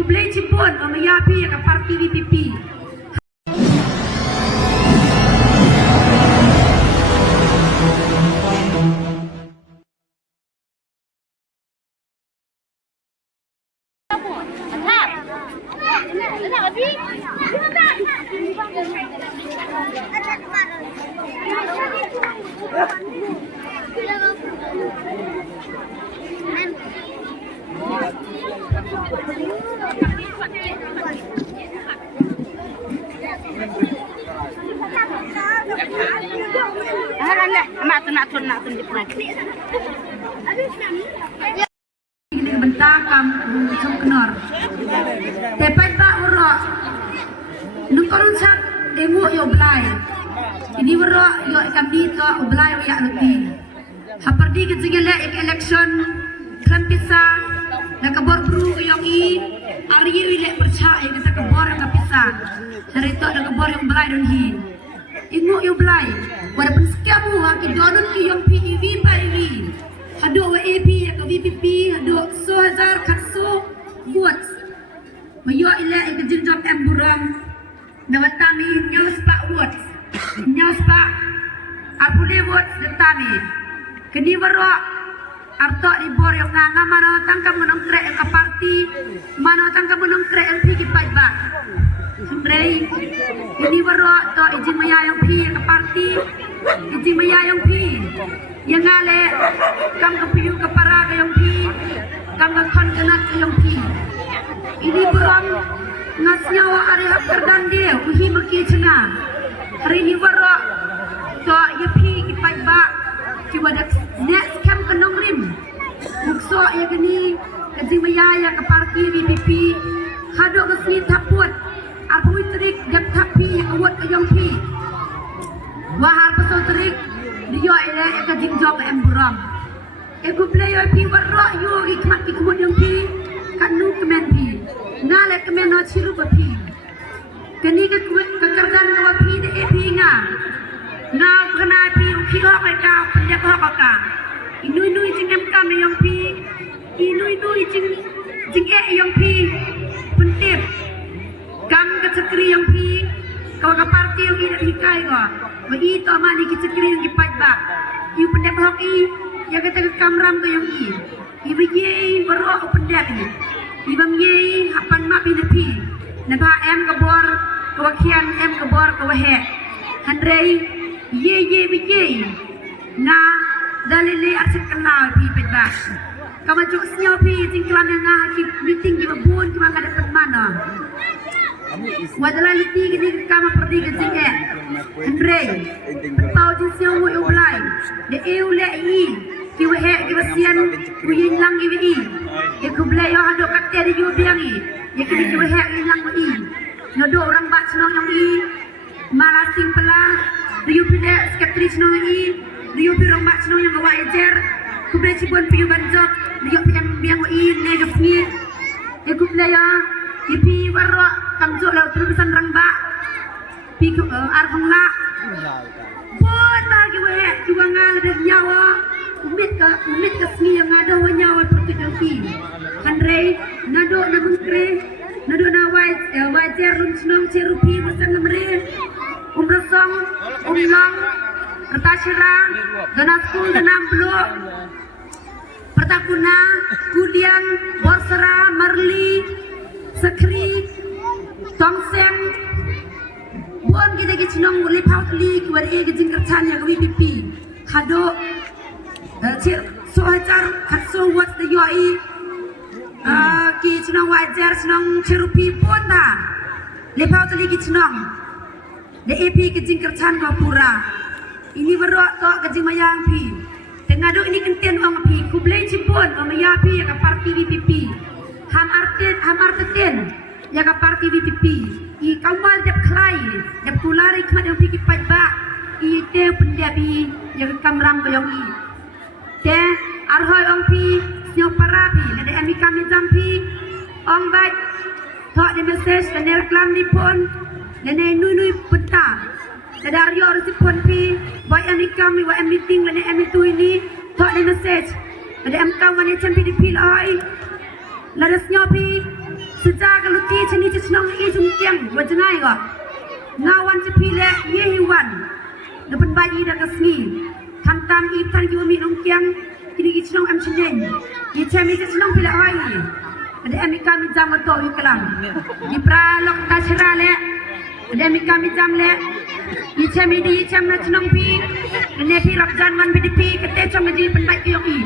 kublai cipun mamayapi ka parti VPP. Ini bentar kamu cuma kenor. Tepat pak urok. Nungkolun sak demo yo belai. Ini urok yo kami to belai yo lebih. Haperdi kejengele election klampisa nak kabor bru yang i ari ile percaya kita kabor yang kapisa. Dari to nak kabor yang belai don hi. Ingo yo belai. Walaupun sekamu ki donun ki yang PEV pariwi. Hado wa AP ya ka VPP hado 1000 katso votes. Mayo ile ke jinjok emburang. Nawatami nyaus pak votes. Nyaus pak apune votes datami. Kini waro arto di bor yang nganga mana tangka menong krek ka parti mana tangka menong krek LP ki paiba. Rei ini waro to izin mayayang pi ka parti izin mayayang pi yang ngale kam kepiu ke para kayong pi kam kon kenat kayong pi ini buram ngasnyawa ari hak kerdan dia uhi maki cena hari ini waro to ye pi ki paiba coba dak next kam kenong rim mukso ya gini izin mayaya ke parti VPP hado kesni taput aku trik dak tapi awat kayong pi wahar pasal trik dia ile ka jingjok emburam aku player pi warro yo hikmat ki kemudian pi kanu kemen pi ngale kemen no chiru pi kini ke kerdan ka pi de pi nga na kena pi uki ho ka pendia ho ka inu jingem kam yang pi inu jing yang pi pentip kam ke cekri yang pi kau ka parti yang ida hikai ko bagi to mani ki cekri yang kipat ba yu pendek hoki ya kata ke kamram ke yang i bagi baro pendek ni ibam ye hapan ma bi nepi na ba em ke bor ko kian em ke bor ko he handrei ye bagi na dalile arsik kenal pi pedba kama juk snyo pi tingklan na ki meeting ki babun ki ba kada mana wadala liti gini kama perdi ke jinge Andre tau jin siang wo ulai de eule i ki we ki basian ku yin lang i wi e ku ble yo hado katte di ju biang i ye ki we yin lang i no do orang bat senong yang i malasing pela riu pide skeptris no i riu pirong bat senong yang wa ejer ku ble cibon piu banjok riu piang biang i ne gesni e ku ble yo ipi warro kamjo la tulisan rangba pi arbang la bon lagi we juangal de nyawa umit ka sni yang ada wa nyawa pertujuki handrei nado na mungkre nado na wajer run snong cerupi bersang namre umrosong umlang pertashira dana school dana blo pertakuna kudian borsara marli Sakri, Tongseng, buan kita kicinong boleh pautli kuat ege jingkar canya ke VPP, hado, cir sohajar hatso wat the yoi, kicinong wajar senong cerupi pun ta, le pautli kicinong, the EP ke jingkar canya pura, ini berok to ke jingmayang pi, tengah do ini kenten orang pi, kublai cipon orang yapi ke parti VPP. Ham artetin ya ka parti VPP i kawal dep klai dep kulari kmat yang pikir paiba i te pendabi ya ka kamram ko yang i te arhoi ong pi snyo parapi le ami kami jampi ong bai tho de message le ne reklam ni pon le ne nui peta le dario resi pon pi boy ami kami wa meeting le ne ami tu ini tho de message le am kawan ni champi di pil oi Laras nyopi sejak จะนองอีจุงเกียงว่าจะง่ายก็งาวันจะพีเละเยี่ยวันแล้วเป็นใบอีดักสงีทำตามอีทันยูมีน้องเกียงกินอีจะนองแอมชินเดนยี่เชมีจะนองพิลาไว้ada emika mi jam to iklam di pralok tasra le ada emika mi jam le di chami di cham na chnong pi ne pi rok jan man bi di pi kete chong di pen bai ki yoki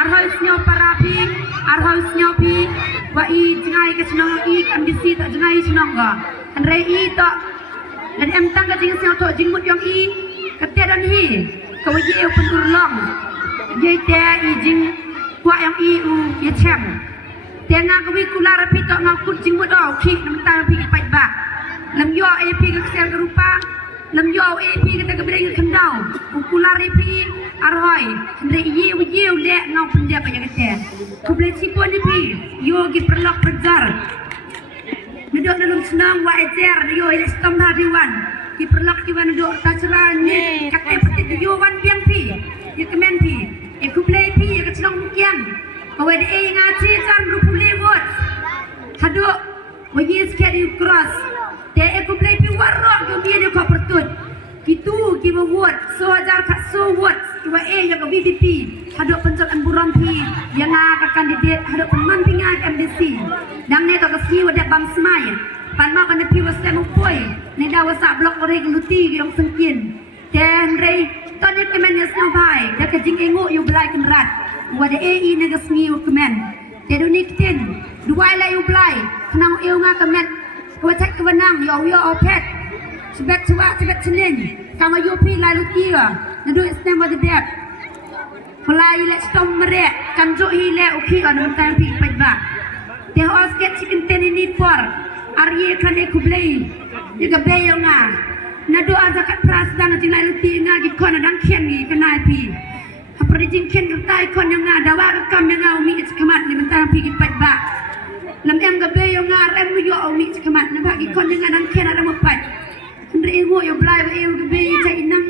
ar hois nyo para pi ar hois nyo pi wa i jingai ke chnong i kam di si ta jingai chnong ga an re i to dan em tang ka jing sel to jing mut yong i kete dan hi ka wi ye pen urlong ye te i jing kwa yong i u ye chem Tengah kami kula rapi tak ngakut jing modal kik nam tang pi pai ba lam yo AP ke sel rupa lam yo AP kata ke bidang kendau kula rapi arhoi ndre ye le ngau pendia pa yang kete ku beli sipon ni pi yo gi perlok perjar ndok dalam senang wa ejer yo ile stom habiwan gi perlok ki wan ndok ta cera ni kate peti yo wan piang pi ye kemen pi e ku beli pi ye ke senang kiang Kau ada ngaji jan rupuli word, haduk, wajib sekali cross. Te aku play pi warok kau biar kau pertut. Itu kita word, so ajar kat so word. Kita yang kau VVP, haduk pencetan buram pi, yang akan kandidat haduk peman pingat MDC. Dan ni kau kasi wadah bang semai. Pan mak kan pi wasai mupoi. Ni dah wasak blok orang geluti yang sengkin. Dan rei, tanya kemennya senyabai. Dah kejing enguk you belai kenrat. Wada AI naga sengiu kemen. Tedu niktin. Dua la you belai. Kenang eu nga kemen. Kau cek kewenang. Yo opet. Sebet cuak sebet senin. Kamu you pi lalu tiga. Nadu istem wada dep. Pelai lek stom merek. Kanjo hile uki on mentang pi pajba. Teh osket chicken ten ini por. Arye kane kublai. Juga beyo nga. Nadu azakat pras dan jing lalu tiga gikon adang kian gi kenai pi. Apa jing kian kertai kon yang ada wa kam yang au mi kemat ni mentang pi gipat ba lam em gabe yang rem yo au mi kemat na ba gi kon yang adang kian ada mapat ndre ngo yo blai ba eu gabe cai inang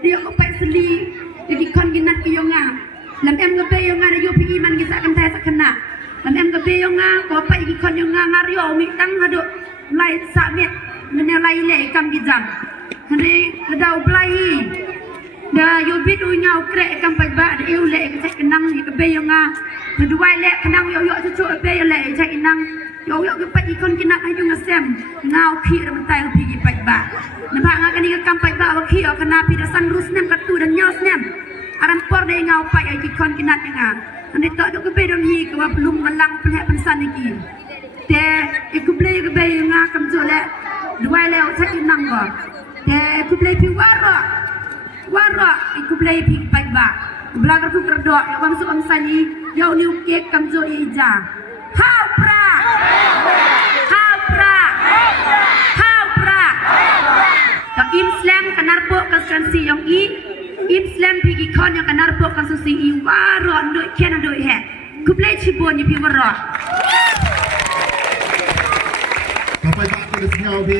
dia ko pai seli gi kon ginat yo nga lam em gabe yang ada yo pi man gi sakan tai sakana lam em gabe yang ko pai gi kon yang ngar yo mi tang hadu lai sa met ne lai le kam gi jam ndre ledau blai dah yo bit unyau krek kampai ba de eu le ke kenang ni ke be yo nga kedua le kenang yo cucu be yo le cak inang yo ke pai ikon kinak ai dung asem ngau khi ram tai pi gi pai ba nampak ngak ni ke kampai ba wa khi kena pi dasan rus nem katu dan nyos nem aram por de ngau pai ai ikon kinak nga ane tok do ke be dong hi ke wa belum melang pelek pensan iki te iku ble ke be yo nga kam jo le dua le cak inang go te iku ble pi waro iku play pi pai ba belagar ku kerdo yang masuk amsani yau niu kek kamjo ija hapra tak Islam kanarpo konstitusi yang Islam pi kon yang kanarpo konstitusi i waro ndoi ken ndoi he ku play chibon pi waro Kapai tak ada senyau bi,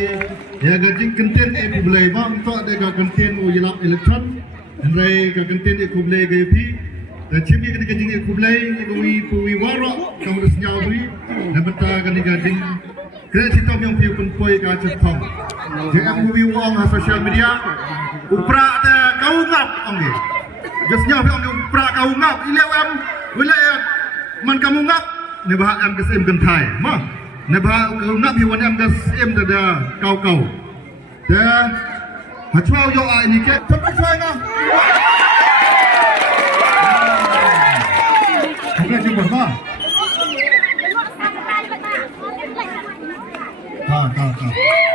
ya gajing konten aku boleh bang, tak ada konten ujian elektron, dan rai konten aku boleh gaya pi, dan cimi kena gajing aku boleh, aku wi warok, kamu ada senyau bi, dan benda kena gajing, kerana cerita yang piu pun poi kacau thong, jadi aku wi wong sosial media, uprak ada kau ngap, angge, just senyau bi angge uprak kau ngap, ilewam, wilayah man kamu ngap, nebah am kesim gentai, mah. Neba nak biwan em gas em dah kau dan hacau yo ini ke cepat saya oke cuba bah ha